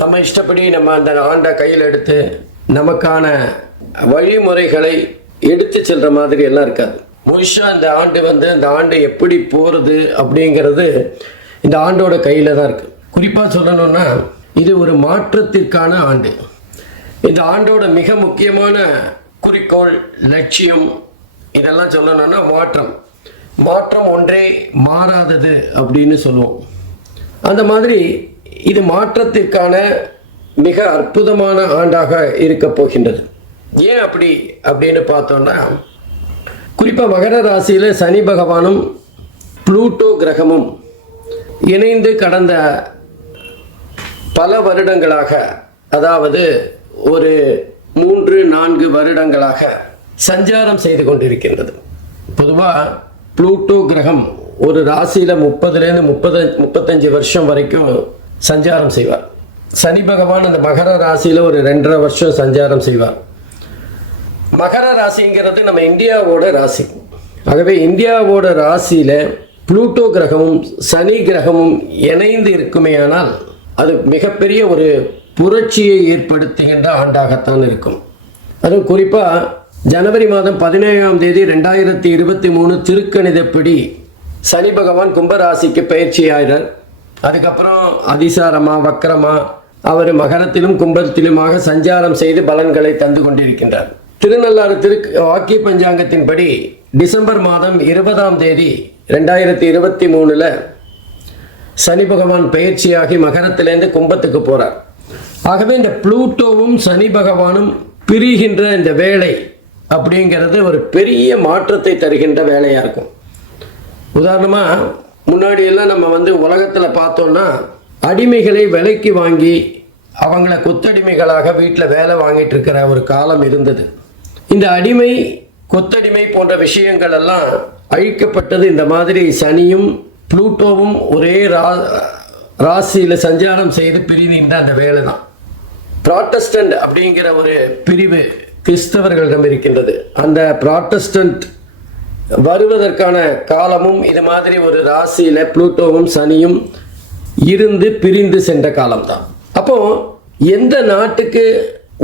நம்ம இஷ்டப்படி நம்ம அந்த ஆண்டை கையில் எடுத்து நமக்கான வழிமுறைகளை எடுத்து செல்ற மாதிரி எல்லாம் இருக்காது. முழுசா இந்த ஆண்டு வந்து இந்த ஆண்டு எப்படி போகிறது அப்படிங்கிறது இந்த ஆண்டோட கையில் தான் இருக்குது குறிப்பாக சொல்லணும்னா இது ஒரு மாற்றத்திற்கான ஆண்டு. இந்த ஆண்டோட மிக முக்கியமான குறிக்கோள் லட்சியம் இதெல்லாம் சொல்லணும்னா மாற்றம். மாற்றம் ஒன்றே மாறாதது அப்படின்னு சொல்லுவோம். அந்த மாதிரி இது மாற்றத்திற்கான மிக அற்புதமான ஆண்டாக இருக்க போகின்றது. ஏன் அப்படி? அப்படின்னு பார்த்தோம்னா குறிப்பாக மகர ராசியில் சனி பகவானும் ப்ளூட்டோ கிரகமும் இணைந்து கடந்த பல வருடங்களாக அதாவது ஒரு மூன்று நான்கு வருடங்களாக சஞ்சாரம் செய்து கொண்டிருக்கின்றது. பொதுவாக ப்ளூட்டோ கிரகம் ஒரு ராசியில் முப்பதுலேருந்து முப்பது முப்பத்தஞ்சு வருஷம் வரைக்கும் சஞ்சாரம் செய்வார். சனி பகவான் அந்த மகர ராசியில் ஒரு ரெண்டரை வருஷம் சஞ்சாரம் செய்வார். மகர ராசிங்கிறது நம்ம இந்தியாவோட ராசி. ஆகவே இந்தியாவோட ராசியில் புளூட்டோ கிரகமும் சனி கிரகமும் இணைந்து இருக்குமேயானால் அது மிகப்பெரிய ஒரு புரட்சியை ஏற்படுத்துகின்ற ஆண்டாகத்தான் இருக்கும். அதுவும் குறிப்பாக ஜனவரி மாதம் பதினேழாம் தேதி ரெண்டாயிரத்தி இருபத்தி மூணு திருக்கணிதப்படி சனி பகவான் கும்பராசிக்கு பயிற்சியாகிறார். அதுக்கப்புறம் அதிசாரமா வக்கரமா அவர் மகரத்திலும் கும்பத்திலுமாக சஞ்சாரம் செய்து பலன்களை தந்து கொண்டிருக்கின்றார். திருநள்ளாறு திரு வாக்கிய பஞ்சாங்கத்தின்படி டிசம்பர் மாதம் இருபதாம் தேதி ரெண்டாயிரத்தி இருபத்தி மூணுல சனி பகவான் பயிற்சியாகி மகரத்திலேருந்து கும்பத்துக்கு போறார். ஆகவே இந்த ப்ளூட்டோவும் சனி பகவானும் பிரிகின்ற இந்த வேலை அப்படிங்கிறது ஒரு பெரிய மாற்றத்தை தருகின்ற வேலையா இருக்கும். உதாரணமா முன்னாடி எல்லாம் நம்ம வந்து உலகத்தில் பார்த்தோம்னா அடிமைகளை விலைக்கு வாங்கி அவங்கள கொத்தடிமைகளாக வீட்டில் வேலை வாங்கிட்டு இருக்கிற ஒரு காலம் இருந்தது. இந்த அடிமை கொத்தடிமை போன்ற விஷயங்கள் எல்லாம் அழிக்கப்பட்டது. இந்த மாதிரி சனியும் புளூட்டோவும் ஒரே ரா ராசியில் சஞ்சாரம் செய்து பிரிவின்ற அந்த வேலை தான். ப்ராட்டஸ்டன்ட் அப்படிங்கிற ஒரு பிரிவு கிறிஸ்தவர்களிடம் இருக்கின்றது. அந்த ப்ராட்டஸ்டன்ட் வருவதற்கான காலமும் இது மாதிரி ஒரு ராசியில் புளூட்டோவும் சனியும் இருந்து பிரிந்து சென்ற காலம்தான். அப்போ எந்த நாட்டுக்கு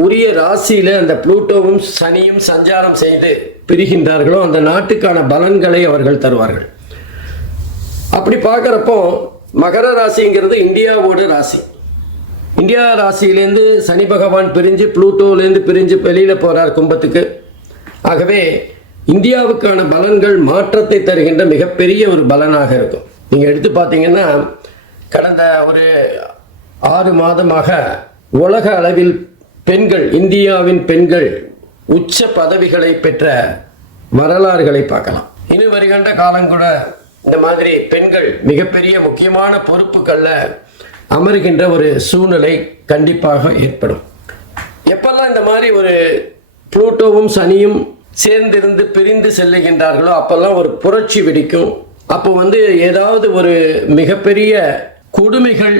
உரிய ராசியில அந்த புளூட்டோவும் சனியும் சஞ்சாரம் செய்து பிரிகின்றார்களோ அந்த நாட்டுக்கான பலன்களை அவர்கள் தருவார்கள். அப்படி பார்க்குறப்போ மகர ராசிங்கிறது இந்தியாவோட ராசி. இந்தியா ராசியிலேருந்து சனி பகவான் பிரிஞ்சு புளூட்டோலேருந்து பிரிஞ்சு வெளியில் போகிறார் கும்பத்துக்கு. ஆகவே இந்தியாவுக்கான பலன்கள் மாற்றத்தை தருகின்ற மிகப்பெரிய ஒரு பலனாக இருக்கும். நீங்கள் எடுத்து பார்த்தீங்கன்னா கடந்த ஒரு ஆறு மாதமாக உலக அளவில் பெண்கள் இந்தியாவின் பெண்கள் உச்ச பதவிகளை பெற்ற வரலாறுகளை பார்க்கலாம். இனி வருகின்ற காலம் கூட இந்த மாதிரி பெண்கள் மிகப்பெரிய முக்கியமான பொறுப்புகளில் அமருகின்ற ஒரு சூழ்நிலை கண்டிப்பாக ஏற்படும். எப்பெல்லாம் இந்த மாதிரி ஒரு புளூட்டோவும் சனியும் சேர்ந்திருந்து பிரிந்து செல்லுகின்றார்களோ அப்பெல்லாம் ஒரு புரட்சி வெடிக்கும். அப்போ வந்து ஏதாவது ஒரு மிகப்பெரிய கொடுமைகள்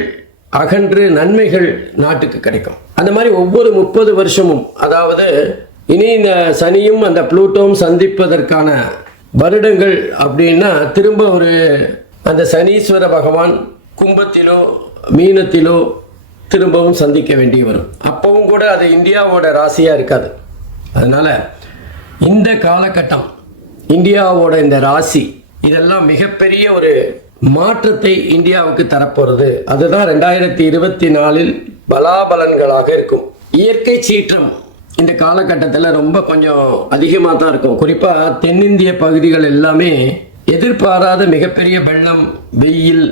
அகன்று நன்மைகள் நாட்டுக்கு கிடைக்கும். அந்த மாதிரி ஒவ்வொரு முப்பது வருஷமும் அதாவது இனி இந்த சனியும் அந்த புளூட்டோவும் சந்திப்பதற்கான வருடங்கள் அப்படின்னா திரும்ப ஒரு அந்த சனீஸ்வர பகவான் கும்பத்திலோ மீனத்திலோ திரும்பவும் சந்திக்க வேண்டி வரும். அப்பவும் கூட அது இந்தியாவோட ராசியாக இருக்காது. அதனால இந்த காலகட்டம் இந்தியாவோட இந்த ராசி இதெல்லாம் மிகப்பெரிய ஒரு மாற்றத்தை இந்தியாவுக்கு தரப்போறது. அதுதான் ரெண்டாயிரத்தி இருபத்தி நாலில் பலாபலன்களாக இருக்கும். இயற்கை சீற்றம் இந்த காலகட்டத்தில் ரொம்ப கொஞ்சம் அதிகமாக தான் இருக்கும். குறிப்பாக தென்னிந்திய பகுதிகள் எல்லாமே எதிர்பாராத மிகப்பெரிய வெள்ளம் வெயில்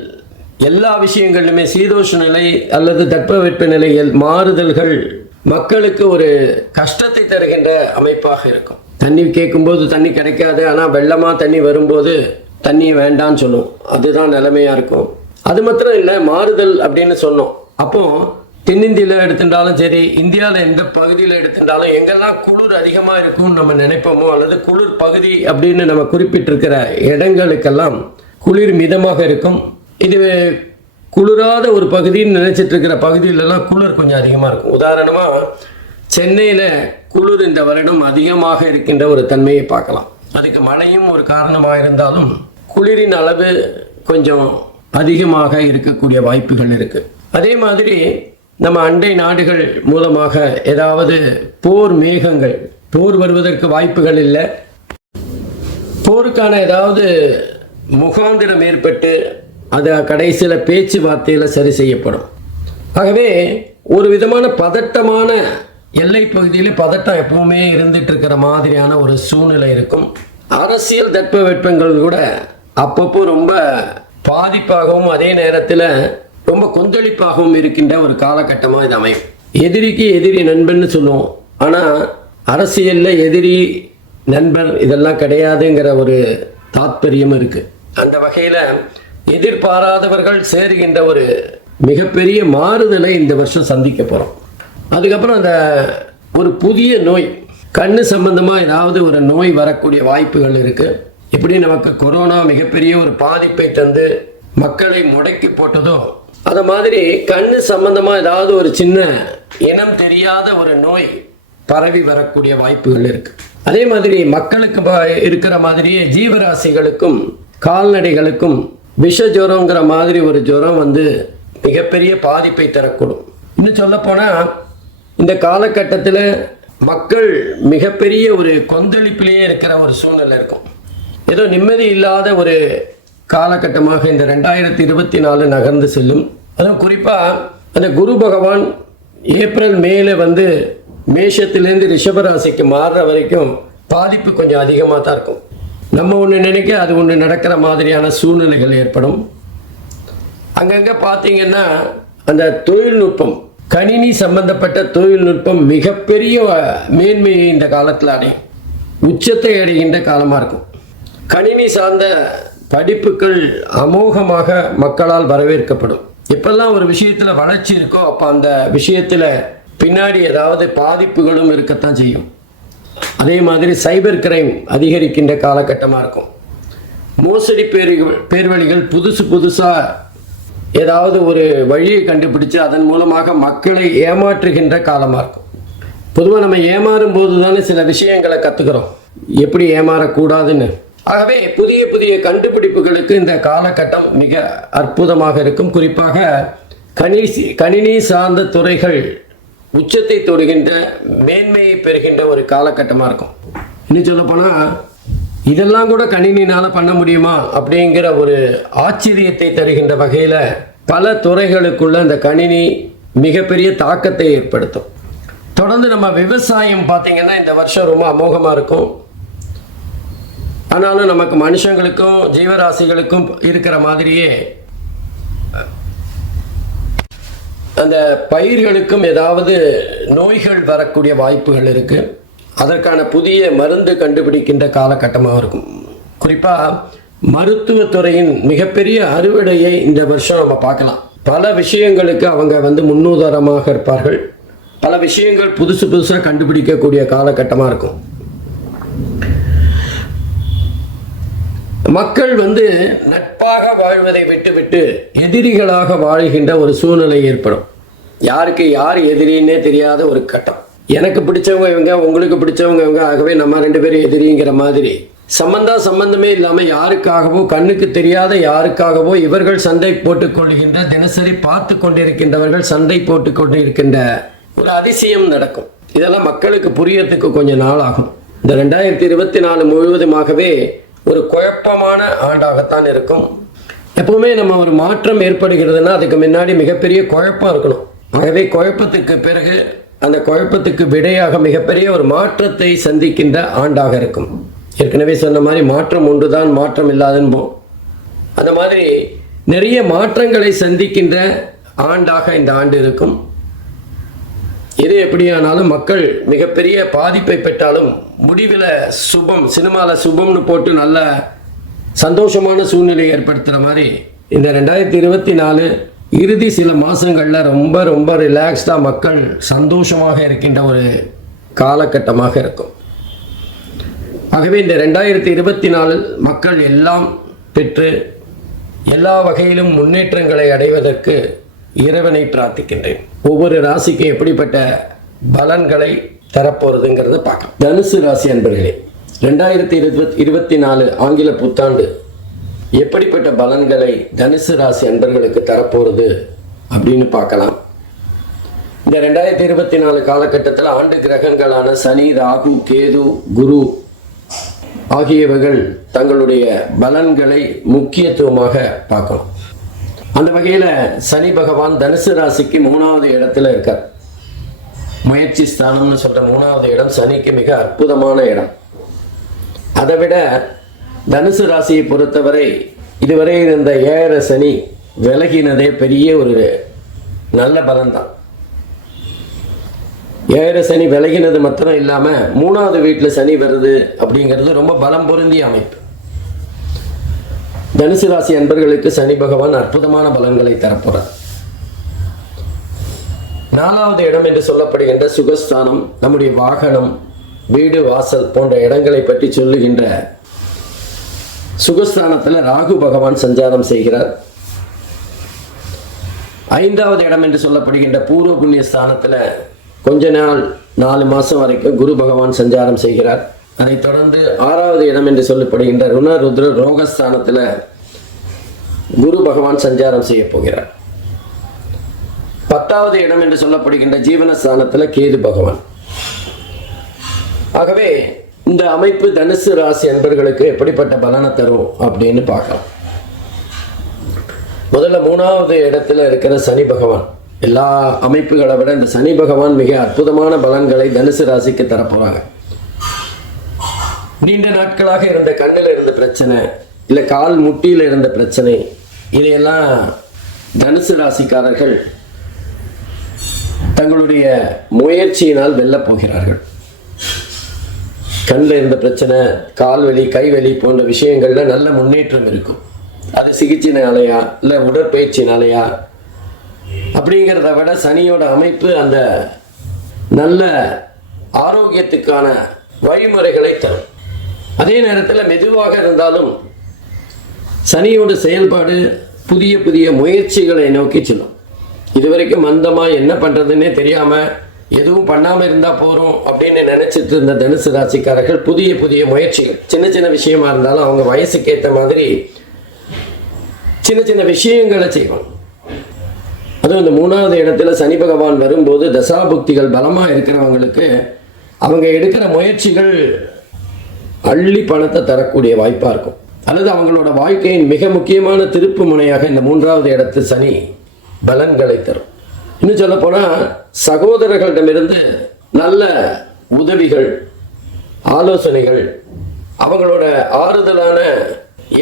எல்லா விஷயங்களிலுமே சீதோஷ நிலை அல்லது தட்பவெப்ப நிலையில் மாறுதல்கள் மக்களுக்கு ஒரு கஷ்டத்தை தருகின்ற அமைப்பாக இருக்கும். தண்ணி கேட்கும்போது தண்ணி கிடைக்காது ஆனால் வெள்ளமாக தண்ணி வரும்போது தண்ணி வேண்டான்னு சொல்லும். அதுதான் நிலைமையாக இருக்கும். அது மாத்திரம் இல்லை மாறுதல் அப்படின்னு சொன்னோம். அப்போ தென்னிந்தியில் எடுத்துட்டாலும் சரி இந்தியாவில் எந்த பகுதியில் எடுத்துட்டாலும் எங்கெல்லாம் குளிர் அதிகமாக இருக்கும்னு நம்ம நினைப்போமோ அல்லது குளிர் பகுதி அப்படின்னு நம்ம குறிப்பிட்டிருக்கிற இடங்களுக்கெல்லாம் குளிர் மிதமாக இருக்கும். இது குளிராத ஒரு பகுதின்னு நினைச்சிட்டு இருக்கிற பகுதியிலலாம் குளிர் கொஞ்சம் அதிகமாக இருக்கும். உதாரணமாக சென்னையில் குளிர் இந்த வருடம் அதிகமாக இருக்கின்ற ஒரு தன்மையை பார்க்கலாம். அதுக்கு மழையும் ஒரு காரணமாக இருந்தாலும் குளிரின் அளவு கொஞ்சம் அதிகமாக இருக்கக்கூடிய வாய்ப்புகள் இருக்கு. அதே மாதிரி நம்ம அண்டை நாடுகள் மூலமாக ஏதாவது போர் மேகங்கள் போர் வருவதற்கு வாய்ப்புகள் இல்லை. போருக்கான ஏதாவது முகாந்திரம் ஏற்பட்டு அது கடைசியில் பேச்சுவார்த்தையில் சரி செய்யப்படும். ஆகவே ஒரு விதமான பதட்டமான எல்லை பகுதியில் பதட்டம் எப்பவுமே இருந்துட்டு இருக்கிற மாதிரியான ஒரு சூழ்நிலை இருக்கும். அரசியல் தட்பவெப்பங்கள் கூட அப்பப்போ ரொம்ப பாதிப்பாகவும் அதே நேரத்தில் ரொம்ப கொந்தளிப்பாகவும் இருக்கின்ற ஒரு காலகட்டமாக இது அமையும். எதிரிக்கு எதிரி நண்பன்னு சொல்லுவோம். ஆனால் அரசியலில் எதிரி நண்பர் இதெல்லாம் கிடையாதுங்கிற ஒரு தாத்பரியம் இருக்கு. அந்த வகையில் எதிர்பாராதவர்கள் சேருகின்ற ஒரு மிகப்பெரிய மாறுதலை இந்த வருஷம் சந்திக்க போகிறோம் அதுக்கப்புறம் அந்த ஒரு புதிய நோய் கண்ணு சம்பந்தமாக ஏதாவது ஒரு நோய் வரக்கூடிய வாய்ப்புகள் இருக்குது இப்படி நமக்கு கொரோனா மிகப்பெரிய ஒரு பாதிப்பை தந்து மக்களை முடக்கி போட்டதோ அது மாதிரி கண்ணு சம்பந்தமாக ஏதாவது ஒரு சின்ன இனம் தெரியாத ஒரு நோய் பரவி வரக்கூடிய வாய்ப்புகள் இருக்கு. அதே மாதிரி மக்களுக்கு இருக்கிற மாதிரியே ஜீவராசிகளுக்கும் கால்நடைகளுக்கும் விஷ ஜுரங்கிற மாதிரி ஒரு ஜுரம் வந்து மிகப்பெரிய பாதிப்பை தரக்கூடும். இன்னும் சொல்லப்போனால் இந்த காலகட்டத்தில் மக்கள் மிகப்பெரிய ஒரு கொந்தளிப்பிலேயே இருக்கிற ஒரு சூழ்நிலை இருக்கும். ஏதோ நிம்மதி இல்லாத ஒரு காலகட்டமாக இந்த ரெண்டாயிரத்தி இருபத்தி நாலு நகர்ந்து செல்லும். அதுவும் குறிப்பாக அந்த குரு பகவான் ஏப்ரல் மேல வந்து மேஷத்திலேருந்து ரிஷபராசிக்கு மாறுற வரைக்கும் பாதிப்பு கொஞ்சம் அதிகமாக தான் இருக்கும். நம்ம ஒன்று நினைக்க அது ஒன்று நடக்கிற மாதிரியான சூழ்நிலைகள் ஏற்படும். அங்கங்கே பார்த்தீங்கன்னா அந்த தொழில்நுட்பம் கணினி சம்பந்தப்பட்ட தொழில்நுட்பம் மிகப்பெரிய மேன்மையை இந்த காலத்தில் அடையும் உச்சத்தை அடைகின்ற காலமாக இருக்கும். கணினி சார்ந்த படிப்புகள் அமோகமாக மக்களால் வரவேற்கப்படும். எப்பெல்லாம் ஒரு விஷயத்தில் வளர்ச்சி இருக்கோ அப்போ அந்த விஷயத்தில் பின்னாடி ஏதாவது பாதிப்புகளும் இருக்கத்தான் செய்யும். அதே மாதிரி சைபர் கிரைம் அதிகரிக்கின்ற காலகட்டமாக இருக்கும். மோசடி பேர் பேர்வழிகள் புதுசு புதுசாக ஏதாவது ஒரு வழியை கண்டுபிடிச்சு அதன் மூலமாக மக்களை ஏமாற்றுகின்ற காலமாக இருக்கும். பொதுவாக நம்ம ஏமாறும் போது தானே சில விஷயங்களை கற்றுக்கிறோம் எப்படி ஏமாறக்கூடாதுன்னு. ஆகவே புதிய புதிய கண்டுபிடிப்புகளுக்கு இந்த காலகட்டம் மிக அற்புதமாக இருக்கும். குறிப்பாக கணிசி கணினி சார்ந்த துறைகள் உச்சத்தை தொடுகின்ற மேன்மையை பெறுகின்ற ஒரு காலகட்டமாக இருக்கும். இன்னும் சொல்லப்போனால் இதெல்லாம் கூட கணினினால் பண்ண முடியுமா அப்படிங்கிற ஒரு ஆச்சரியத்தை தருகின்ற வகையில் பல துறைகளுக்குள்ள அந்த கணினி மிகப்பெரிய தாக்கத்தை ஏற்படுத்தும். தொடர்ந்து நம்ம விவசாயம் பார்த்தீங்கன்னா இந்த வருஷம் ரொம்ப அமோகமாக இருக்கும். ஆனாலும் நமக்கு மனுஷங்களுக்கும் ஜீவராசிகளுக்கும் இருக்கிற மாதிரியே அந்த பயிர்களுக்கும் ஏதாவது நோய்கள் வரக்கூடிய வாய்ப்புகள் இருக்குது அதற்கான புதிய மருந்து கண்டுபிடிக்கின்ற காலகட்டமாக இருக்கும். குறிப்பாக மருத்துவத்துறையின் மிகப்பெரிய அறுவடையை இந்த வருஷம் நம்ம பார்க்கலாம். பல விஷயங்களுக்கு அவங்க வந்து முன்னுதாரணமாக இருப்பார்கள். பல விஷயங்கள் புதுசு புதுசாக கண்டுபிடிக்கக்கூடிய காலகட்டமாக இருக்கும். மக்கள் வந்து நட்பாக வாழ்வதை விட்டுவிட்டு எதிரிகளாக வாழ்கின்ற ஒரு சூழ்நிலை ஏற்படும். யாருக்கு யார் எதிரின்னே தெரியாத ஒரு கட்டம். எனக்கு பிடிச்சவங்க இவங்க உங்களுக்கு பிடிச்சவங்க இவங்க ஆகவே நம்ம ரெண்டு பேரும் எதிரிங்கிற மாதிரி. சம்பந்தா சம்பந்தமே இல்லாமல் யாருக்காகவோ கண்ணுக்கு தெரியாத யாருக்காகவோ இவர்கள் சண்டை போட்டுக் கொள்கின்ற தினசரி பார்த்து கொண்டிருக்கின்றவர்கள் சண்டை போட்டுக் கொண்டிருக்கின்ற ஒரு அதிசயம் நடக்கும். இதெல்லாம் மக்களுக்கு புரியறதுக்கு கொஞ்சம் நாள் ஆகும். இந்த ரெண்டாயிரத்தி இருபத்தி நாலு முழுவதுமாகவே ஒரு குழப்பமான ஆண்டாகத்தான் இருக்கும். எப்பவுமே நம்ம ஒரு மாற்றம் ஏற்படுகிறதுனா அதுக்கு முன்னாடி மிகப்பெரிய குழப்பம் இருக்கணும். ஆகவே குழப்பத்துக்கு பிறகு அந்த குழப்பத்துக்கு விடையாக மிகப்பெரிய ஒரு மாற்றத்தை சந்திக்கின்ற ஆண்டாக இருக்கும். ஏற்கனவே சொன்ன மாதிரி மாற்றம் ஒன்றுதான் மாற்றம் இல்லாதன்போம். அந்த மாதிரி நிறைய மாற்றங்களை சந்திக்கின்ற ஆண்டாக இந்த ஆண்டு இருக்கும். எது எப்படியானாலும் மக்கள் மிகப்பெரிய பாதிப்பை பெற்றாலும் முடிவில் சுபம் சினிமாவில் சுபம்னு போட்டு நல்ல சந்தோஷமான சூழ்நிலை ஏற்படுத்துகிற மாதிரி இந்த ரெண்டாயிரத்தி இருபத்தி நாலு இறுதி சில மாதங்களில் ரொம்ப ரொம்ப ரிலாக்ஸ்டாக மக்கள் சந்தோஷமாக இருக்கின்ற ஒரு காலகட்டமாக இருக்கும். ஆகவே இந்த ரெண்டாயிரத்தி இருபத்தி நாலில் மக்கள் எல்லாம் பெற்று எல்லா வகையிலும் முன்னேற்றங்களை அடைவதற்கு இறைவனை பிரார்த்திக்கின்றேன். ஒவ்வொரு ராசிக்கும் எப்படிப்பட்ட பலன்களை தரப்போகிறதுங்கிறத பார்க்கலாம். தனுசு ராசி அன்பர்களே ரெண்டாயிரத்தி இருபத்தி இருபத்தி நாலு ஆங்கில புத்தாண்டு எப்படிப்பட்ட பலன்களை தனுசு ராசி அன்பர்களுக்கு தரப்போகிறது அப்படின்னு பார்க்கலாம். இந்த ரெண்டாயிரத்தி இருபத்தி நாலு காலகட்டத்தில் ஆண்டு கிரகங்களான சனி ராகு கேது குரு ஆகியவைகள் தங்களுடைய பலன்களை முக்கியத்துவமாக பார்க்கணும். அந்த வகையில் சனி பகவான் தனுசு ராசிக்கு மூணாவது இடத்துல இருக்கார். முயற்சி ஸ்தானம்னு சொல்கிற மூணாவது இடம் சனிக்கு மிக அற்புதமான இடம். அதை விட தனுசு ராசியை பொறுத்தவரை இதுவரை இருந்த ஏழரை சனி விலகினதே பெரிய ஒரு நல்ல பலன்தான். ஏழரை சனி விலகினது மாத்திரம் இல்லாமல் மூணாவது வீட்டில் சனி வருது அப்படிங்கிறது ரொம்ப பலம் பொருந்திய அமைப்பு. தனுசு ராசி அன்பர்களுக்கு சனி பகவான் அற்புதமான பலன்களை தரப்போறார். நாலாவது இடம் என்று சொல்லப்படுகின்ற சுகஸ்தானம் நம்முடைய வாகனம் வீடு வாசல் போன்ற இடங்களை பற்றி சொல்லுகின்ற சுகஸ்தானத்துல ராகு பகவான் சஞ்சாரம் செய்கிறார். ஐந்தாவது இடம் என்று சொல்லப்படுகின்ற பூர்வ புண்ணிய ஸ்தானத்தில் கொஞ்ச நாள் நாலு மாசம் வரைக்கும் குரு பகவான் சஞ்சாரம் செய்கிறார். அதைத் தொடர்ந்து ஆறாவது இடம் என்று சொல்லப்படுகின்ற ருண ருத்ர ரோகஸ்தானத்துல குரு பகவான் சஞ்சாரம் செய்ய போகிறார். பத்தாவது இடம் என்று சொல்லப்படுகின்ற ஜீவனஸ்தானத்துல கேது பகவான். ஆகவே இந்த அமைப்பு தனுசு ராசி அன்பர்களுக்கு எப்படிப்பட்ட பலனை தரும் அப்படின்னு பார்க்கலாம். முதல்ல மூணாவது இடத்துல இருக்கிற சனி பகவான். எல்லா அமைப்புகளை விட இந்த சனி பகவான் மிக அற்புதமான பலன்களை தனுசு ராசிக்கு தரப்போறாங்க. நீண்ட நாட்களாக இருந்த கண்ணில் இருந்த பிரச்சனை இல்லை கால் முட்டியில் இருந்த பிரச்சனை இதையெல்லாம் தனுசு ராசிக்காரர்கள் தங்களுடைய முயற்சியினால் வெல்லப் போகிறார்கள். கண்ணில் இருந்த பிரச்சனை கால்வலி கைவலி போன்ற விஷயங்களில் நல்ல முன்னேற்றம் இருக்கும். அது சிகிச்சைனாலையா இல்லை உடற்பயிற்சினாலையா அப்படிங்கிறத விட சனியோட அமைப்பு அந்த நல்ல ஆரோக்கியத்துக்கான வழிமுறைகளை தரும். அதே நேரத்தில் மெதுவாக இருந்தாலும் சனியோட செயல்பாடு புதிய புதிய முயற்சிகளை நோக்கி செல்லும். இதுவரைக்கும் மந்தமாக என்ன பண்ணுறதுன்னே தெரியாமல் எதுவும் பண்ணாம இருந்தா போறோம் அப்படின்னு நினைச்சிட்டு இருந்த தனுசு ராசிக்காரர்கள் புதிய புதிய முயற்சிகள். சின்ன சின்ன விஷயமா இருந்தாலும் அவங்க வயசுக்கு ஏற்ற மாதிரி சின்ன சின்ன விஷயங்களை செய்வாங்க. அதுவும் இந்த மூணாவது இடத்துல சனி பகவான் வரும்போது தசாபுக்திகள் பலமா இருக்கிறவங்களுக்கு அவங்க எடுக்கிற முயற்சிகள் அள்ளி பணத்தை தரக்கூடிய வாய்ப்பா இருக்கும். அல்லது அவங்களோட வாழ்க்கையின் மிக முக்கியமான திருப்பு முனையாக இந்த மூன்றாவது இடத்து சனி பலன்களை தரும். இன்னும் சொல்ல போனா சகோதரர்களிடமிருந்து நல்ல உதவிகள் ஆலோசனைகள் அவங்களோட ஆறுதலான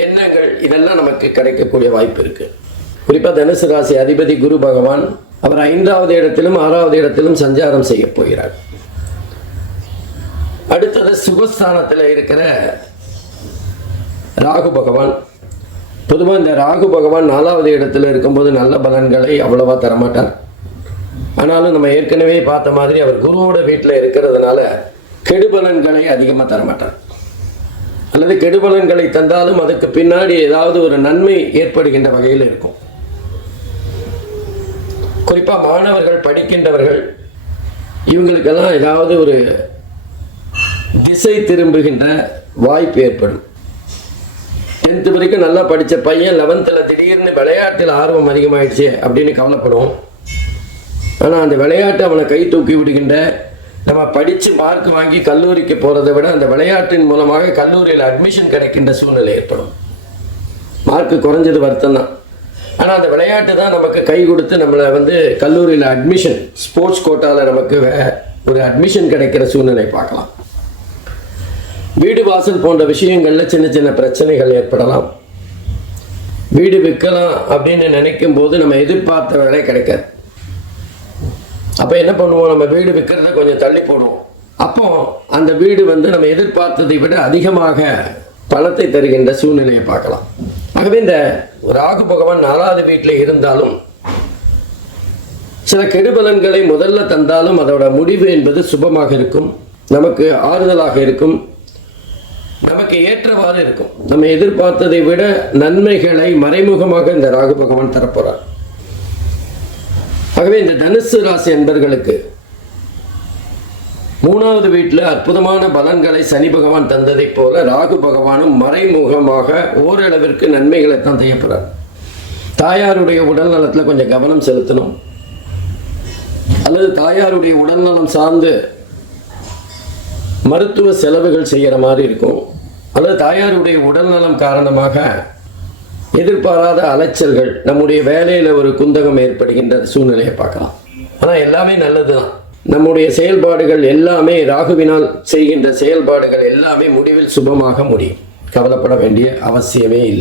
எண்ணங்கள் இதெல்லாம் நமக்கு கிடைக்கக்கூடிய வாய்ப்பு இருக்கு. குறிப்பா தனுசு ராசி அதிபதி குரு பகவான் அவர் ஐந்தாவது இடத்திலும் ஆறாவது இடத்திலும் சஞ்சாரம் செய்ய போகிறார். அடுத்தது சுகஸ்தானத்தில் இருக்கிற ராகு பகவான். பொதுவாக இந்த ராகு பகவான் நாலாவது இடத்துல இருக்கும்போது நல்ல பலன்களை அவ்வளவா தரமாட்டார். ஆனாலும் நம்ம ஏற்கனவே பார்த்த மாதிரி அவர் குருவோட வீட்டில் இருக்கிறதுனால கெடுபலன்களை அதிகமாக தரமாட்டார். அல்லது கெடுபலன்களை தந்தாலும் அதுக்கு பின்னாடி ஏதாவது ஒரு நன்மை ஏற்படுகின்ற வகையில் இருக்கும். குறிப்பாக மாணவர்கள் படிக்கின்றவர்கள் இவங்களுக்கெல்லாம் ஏதாவது ஒரு திசை திரும்புகின்ற வாய்ப்பு ஏற்படும். டென்த்து வரைக்கும் நல்லா படித்த பையன் லெவன்த்தில் திடீர்னு விளையாட்டில் ஆர்வம் அதிகமாகிடுச்சு அப்படின்னு கவலைப்படுவோம். ஆனால் அந்த விளையாட்டு அவனை கை தூக்கி விடுகின்ற நம்ம படித்து மார்க் வாங்கி கல்லூரிக்கு போகிறத விட அந்த விளையாட்டின் மூலமாக கல்லூரியில் அட்மிஷன் கிடைக்கின்ற சூழ்நிலை ஏற்படும். மார்க் குறைஞ்சது வருத்தம் தான். ஆனால் அந்த விளையாட்டு தான் நமக்கு கை கொடுத்து நம்மளை வந்து கல்லூரியில் அட்மிஷன் ஸ்போர்ட்ஸ் கோட்டாவில் நமக்கு வே- ஒரு அட்மிஷன் கிடைக்கிற சூழ்நிலை பார்க்கலாம். வீடு வாசல் போன்ற விஷயங்களில் சின்ன சின்ன பிரச்சனைகள் ஏற்படலாம். வீடு விற்கலாம் அப்படின்னு நினைக்கும் போது நம்ம எதிர்பார்த்த வேலை கிடைக்காது. அப்போ என்ன பண்ணுவோம்? நம்ம வீடு விற்கிறத கொஞ்சம் தள்ளி போடுவோம். அப்போ அந்த வீடு வந்து நம்ம எதிர்பார்த்ததை விட அதிகமாக பணத்தை தருகின்ற சூழ்நிலையை பார்க்கலாம். ஆகவே இந்த ராகு பகவான் நாலாவது வீட்டில் இருந்தாலும் சில கெடுபலன்களை முதல்ல தந்தாலும் அதோட முடிவு என்பது சுபமாக இருக்கும். நமக்கு ஆறுதலாக இருக்கும். நமக்கு ஏற்றவாறு இருக்கும். நம்ம எதிர்பார்த்ததை விட நன்மைகளை மறைமுகமாக இந்த ராகு பகவான் தரப்போகிறார் ஆகவே இந்த தனுசு ராசி என்பர்களுக்கு மூணாவது வீட்டில் அற்புதமான பலன்களை சனி பகவான் தந்ததைப் போல ராகு பகவானும் மறைமுகமாக ஓரளவிற்கு நன்மைகளை தான் செய்யப்படுறார் தாயாருடைய உடல் நலத்தில் கொஞ்சம் கவனம் செலுத்தணும். அல்லது தாயாருடைய உடல்நலம் சார்ந்து மருத்துவ செலவுகள் செய்கிற மாதிரி இருக்கும். அல்லது தாயாருடைய உடல்நலம் காரணமாக எதிர்பாராத அலைச்சல்கள் நம்முடைய வேலையில் ஒரு குந்தகம் ஏற்படுகின்ற சூழ்நிலையை பார்க்கலாம். ஆனால் எல்லாமே நல்லது. தான் நம்முடைய செயல்பாடுகள் எல்லாமே ராகுவினால் செய்கின்ற செயல்பாடுகள் எல்லாமே முடிவில் சுபமாக முடியும். கவலைப்பட வேண்டிய அவசியமே இல்லை.